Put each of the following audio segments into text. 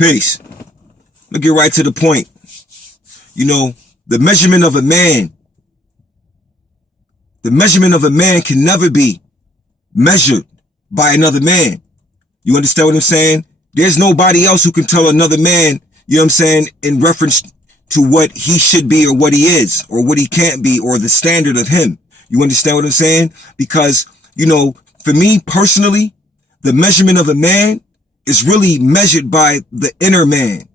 Peace. Let's get right to the point. The measurement of a man can never be measured by another man. You understand what I'm saying? There's nobody else who can tell another man, in reference to what he should be or what he is or what he can't be or the standard of him. You understand what I'm saying? Because, for me personally, the measurement of a man is really measured by the inner man.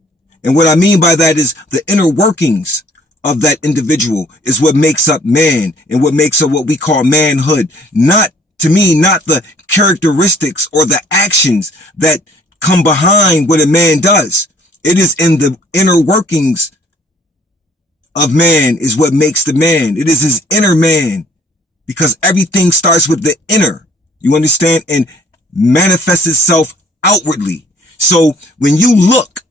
And what I mean by that is the inner workings of that individual is what makes up man and what makes up what we call manhood. Not the characteristics or the actions that come behind what a man does. It is in the inner workings of man is what makes the man. It is his inner man, because everything starts with the inner, you understand, and manifests itself outwardly. So when you look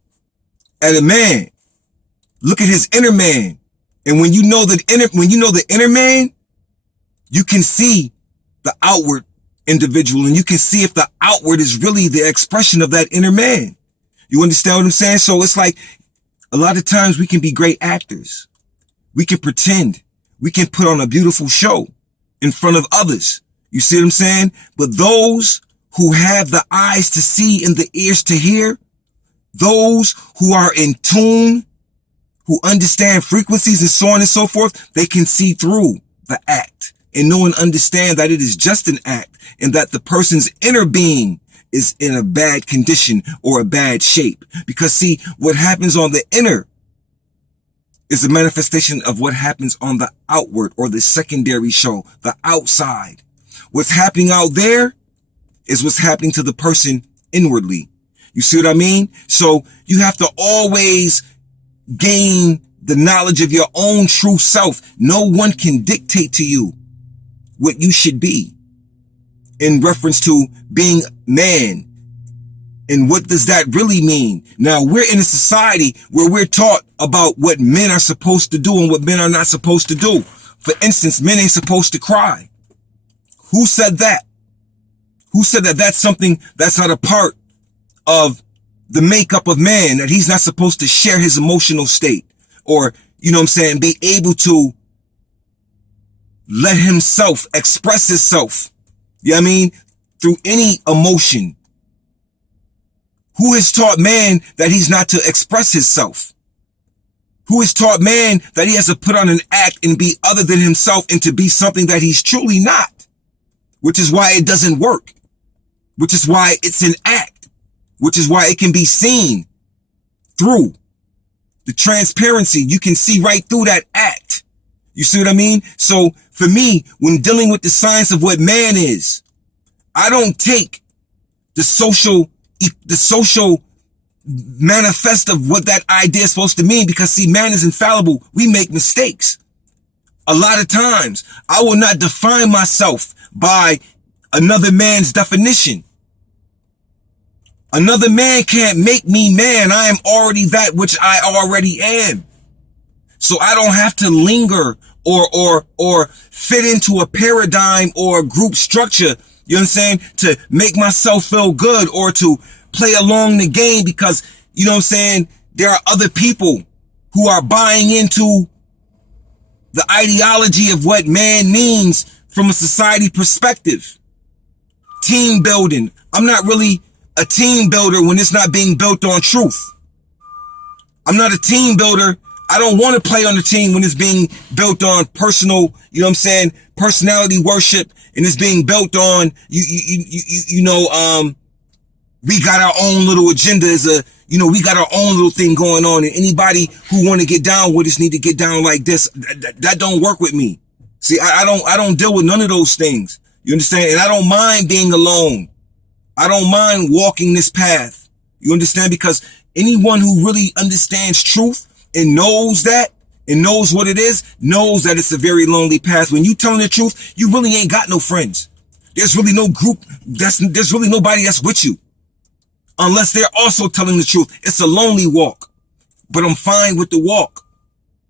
at a man, look at his inner man. And when you know the inner man, you can see the outward individual, and you can see if the outward is really the expression of that inner man. You understand what I'm saying? So it's like a lot of times we can be great actors. We can pretend. We can put on a beautiful show in front of others. You see what I'm saying? But those who have the eyes to see and the ears to hear, those who are in tune, who understand frequencies and so on and so forth, they can see through the act and know and understand that it is just an act and that the person's inner being is in a bad condition or a bad shape. Because see, what happens on the inner is a manifestation of what happens on the outward or the secondary show, the outside. What's happening out there is what's happening to the person inwardly. You see what I mean? So you have to always gain the knowledge of your own true self. No one can dictate to you what you should be in reference to being man. And what does that really mean? Now, we're in a society where we're taught about what men are supposed to do and what men are not supposed to do. For instance, men ain't supposed to cry. Who said that? Who said that that's something that's not a part of the makeup of man, that he's not supposed to share his emotional state or, be able to let himself express himself, through any emotion? Who has taught man that he's not to express himself? Who has taught man that he has to put on an act and be other than himself and to be something that he's truly not? Which is why it doesn't work. Which is why it's an act. Which is why it can be seen through the transparency. You can see right through that act. You see what I mean? So for me, when dealing with the science of what man is, I don't take the social manifest of what that idea is supposed to mean, because see, man is infallible. We make mistakes. A lot of times I will not define myself by another man's definition. Another man can't make me man. I am already that which I already am. So I don't have to linger or fit into a paradigm or a group structure, you know what I'm saying, to make myself feel good or to play along the game, because, you know what I'm saying, there are other people who are buying into the ideology of what man means from a society perspective. Team building. I'm not really a team builder when it's not being built on truth. I'm not a team builder. I don't want to play on the team when it's being built on personal, personality worship, and it's being built on, we got our own little agenda we got our own little thing going on, and anybody who want to get down with us need to get down like this. That don't work with me. See, I don't deal with none of those things. You understand? And I don't mind being alone. I don't mind walking this path. You understand? Because anyone who really understands truth and knows that and knows what it is, knows that it's a very lonely path. When you telling the truth, you really ain't got no friends. There's really no group. There's really nobody that's with you, unless they're also telling the truth. It's a lonely walk, but I'm fine with the walk,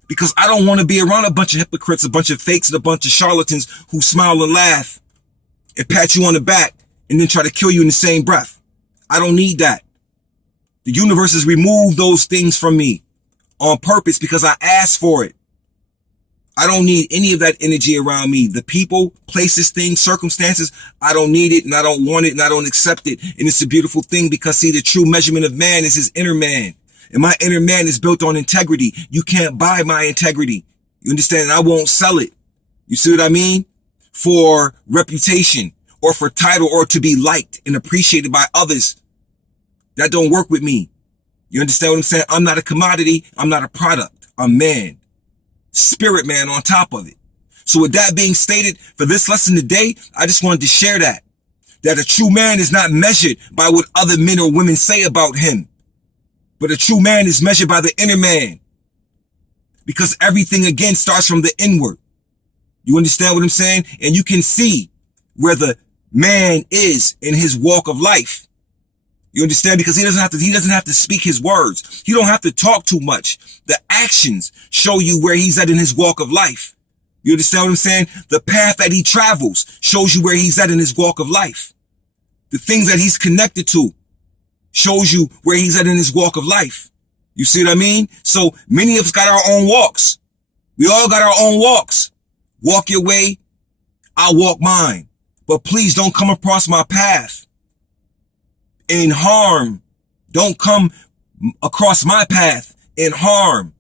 because I don't want to be around a bunch of hypocrites, a bunch of fakes, and a bunch of charlatans who smile and laugh and pat you on the back and then try to kill you in the same breath. I don't need that. The universe has removed those things from me on purpose because I asked for it. I don't need any of that energy around me. The people, places, things, circumstances, I don't need it and I don't want it and I don't accept it. And it's a beautiful thing because see, the true measurement of man is his inner man. And my inner man is built on integrity. You can't buy my integrity. You understand? And I won't sell it. You see what I mean? For reputation or for title or to be liked and appreciated by others. That don't work with me. You understand what I'm saying? I'm not a commodity. I'm not a product. I'm man. Spirit man on top of it. So with that being stated, for this lesson today, I just wanted to share that a true man is not measured by what other men or women say about him, but a true man is measured by the inner man, because everything again starts from the inward. You understand what I'm saying? And you can see where the man is in his walk of life. You understand? Because he doesn't have to speak his words. He don't have to talk too much. The actions show you where he's at in his walk of life. You understand what I'm saying? The path that he travels shows you where he's at in his walk of life. The things that he's connected to shows you where he's at in his walk of life. You see what I mean? So many of us got our own walks. We all got our own walks. Walk your way, I'll walk mine. But please don't come across my path in harm. Don't come across my path in harm.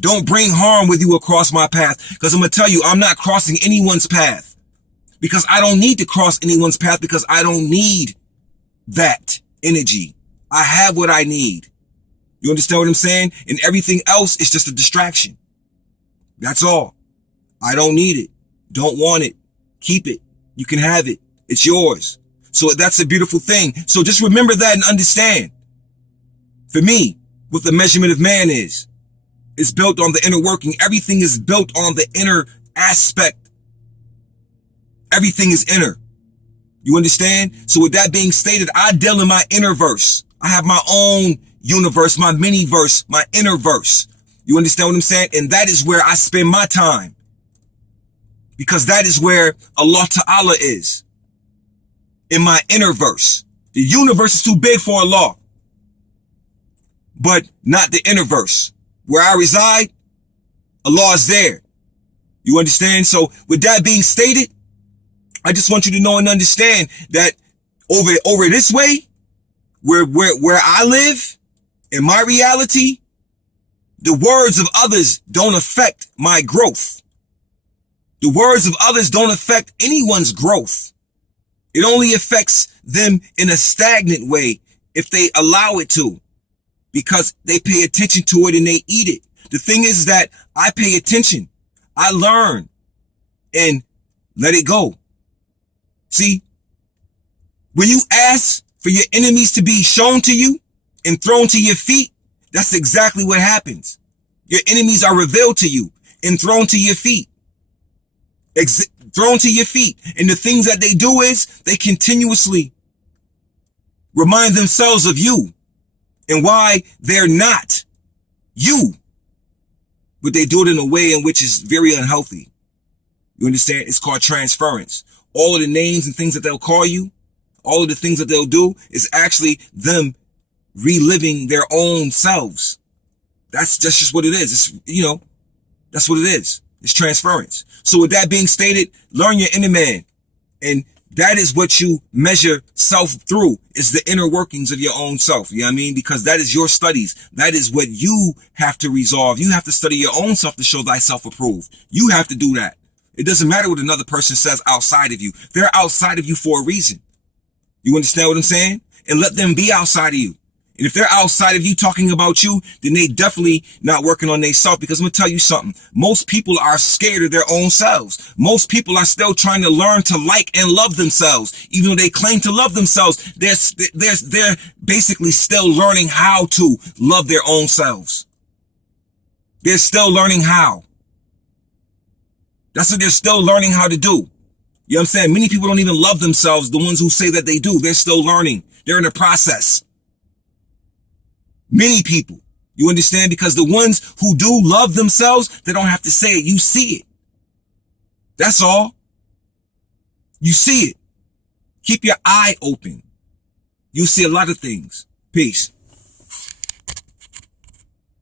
Don't bring harm with you across my path. Because I'm going to tell you, I'm not crossing anyone's path. Because I don't need to cross anyone's path because I don't need that energy. I have what I need. You understand what I'm saying? And everything else is just a distraction. That's all. I don't need it. Don't want it. Keep it. You can have it. It's yours. So that's a beautiful thing. So just remember that and understand. For me, what the measurement of man is, it's built on the inner working. Everything is built on the inner aspect. Everything is inner. You understand? So with that being stated, I deal in my inner verse. I have my own universe, my mini verse, my inner verse. You understand what I'm saying? And that is where I spend my time. Because that is where Allah Ta'ala is. In my inner verse. The universe is too big for Allah. But not the inner verse. Where I reside, Allah is there. You understand? So with that being stated, I just want you to know and understand that over this way, where I live, in my reality, the words of others don't affect my growth. The words of others don't affect anyone's growth. It only affects them in a stagnant way if they allow it to, because they pay attention to it and they eat it. The thing is that I pay attention. I learn and let it go. See, when you ask for your enemies to be shown to you and thrown to your feet, that's exactly what happens. Your enemies are revealed to you and thrown to your feet. Thrown to your feet. And the things that they do is they continuously remind themselves of you and why they're not you. But they do it in a way in which is very unhealthy. You understand? It's called transference. All of the names and things that they'll call you, all of the things that they'll do is actually them reliving their own selves. That's just what it is. It's, that's what it is. It's transference. So with that being stated, learn your inner man. And that is what you measure self through, is the inner workings of your own self. You know what I mean? Because that is your studies. That is what you have to resolve. You have to study your own self to show thyself approved. You have to do that. It doesn't matter what another person says outside of you. They're outside of you for a reason. You understand what I'm saying? And let them be outside of you. And if they're outside of you talking about you, then they definitely not working on themselves. Because I'm going to tell you something. Most people are scared of their own selves. Most people are still trying to learn to like and love themselves. Even though they claim to love themselves, they're basically still learning how to love their own selves. They're still learning how. That's what they're still learning how to do. You know what I'm saying? Many people don't even love themselves. The ones who say that they do, they're still learning. They're in the process. Many people, you understand? Because the ones who do love themselves, they don't have to say it. You see it. That's all. You see it. Keep your eye open. You see a lot of things. Peace.